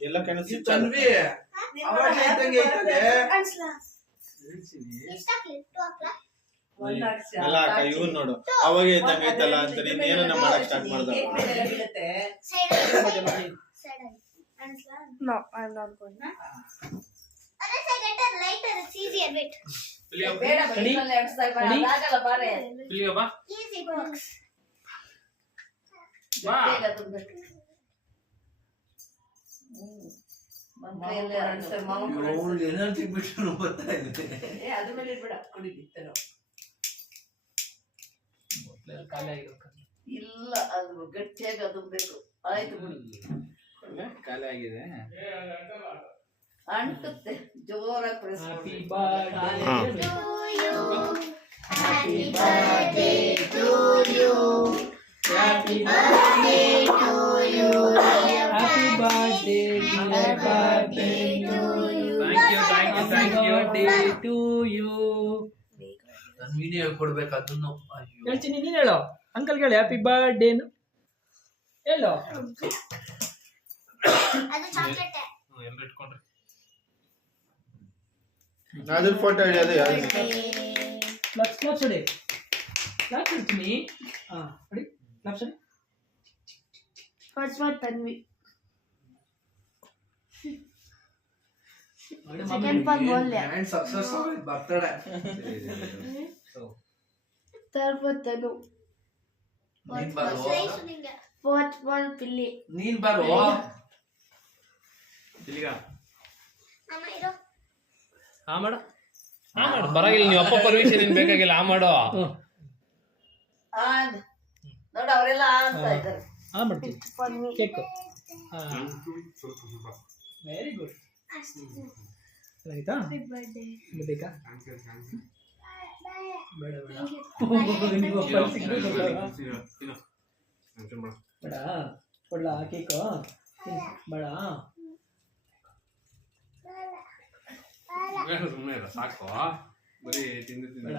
ಎಲ್ಲ ಕನಸು ತನ್ವಿ ಅವಾಗ ಇದ್ದಂಗೆ ಐತದೆ ಅಲ್ಲ ಅಕ್ಕ ಇವ್ರು ನೋಡು ಅವಾಗ ಇದ್ದಂಗೆ ಐತಲ್ಲ ಅಂತ ನೀನ್ ಏನನ್ನ ಮಾಡಕ್ ಸ್ಟಾರ್ಟ್ ಮಾಡ್ದ No, I'm not going. Unless I get a lighter, it's easier. Wait. Easy box. Energy ಬಿಟ್ಟು ಬರ್ತಾ ಇದೆ ಇಲ್ಲ ಅದು ಗಟ್ಟಿಯಾಗಿ ಅದು ಬೇಕು ಆಯ್ತು ಬಿಡಿ ಖಾಲಿ ಆಗಿದೆ ಅಂಟುತ್ತೆ ಜೋರಾಗಿ press Happy birthday To you. Happy birthday to you. Happy birthday to you. Happy birthday, dear birthday to you. Happy birthday to you. ನಾನು ವಿಡಿಯೋ ಕೊಡ್ಬೇಕು ಅದನ್ನು ಹೇಳ್ತೀನಿ ನೀನು ಹೇಳೋ ಅಂಕಲ್ ಹೇಳಿ ಹ್ಯಾಪಿ ಬರ್ಡೇ ಹೇಳೋ ಅದು ಚಾಕ್ಲೇಟ್ ಎಲ್ಲ ಇಟ್ಕೊಂಡ್ರಿ ಅದ್ರ ಫೋಟೋ ಹಿಡಿಯೋದು ಯಾವ್ದು ಕ್ಲಾಪ್ಸ್ ಹೊಡಿ ಕ್ಲಾಪ್ಸ್ ಹೊಡ್ತೀನಿ ಹಾಂ ಹೊಡಿ ಕ್ಲಾಪ್ಸ್ ಹೊಡಿ first for Tanvi second for ಗೋಲ್ಯ ಹ್ಯಾಂಡ್ ಸಕ್ಸಸ್ ಬರ್ತಡೆ ಥರ್ಡ್ ಫಾರ್ ತನು ನೀನ್ ಬರೋ ಫೋರ್ತ್ ಫಾರ್ ಪಿಲ್ಲಿ ನೀನ್ ಬರೋ ಇಲ್ಲಿಗ ಅಮ್ಮ ಇರೋ ಆ ಮಾಡು ಬರಾಗಿಲ್ಲ ನೀವು ಅಪ್ಪ ಪರ್ಮಿಷನ್ ಏನ್ ಬೇಕಾಗಿಲ್ಲ ಆ ಮಾಡೋ ನೋಡ ಅವರೆಲ್ಲ ಅಂತ ಇದ್ದಾರೆ ಹಾಂ ಮಾಡ್ತೀವಿ for me cake very good ಚೆನ್ನಾಗಿತ್ತಾ ಹ್ಯಾಪಿ ಬರ್ತ್ಡೇ ಇನ್ನು ಬೇಕಾ ಬೇಡ ಬೇಡ ಇನ್ನು. ಬೇಡ ಕೊಡ್ಲಾ ಕೇಕು ಬೇಡ ಸುಮ್ಮನೆ ಸಾಕು ಬರೀ ತಿಂದು ಬೇಡ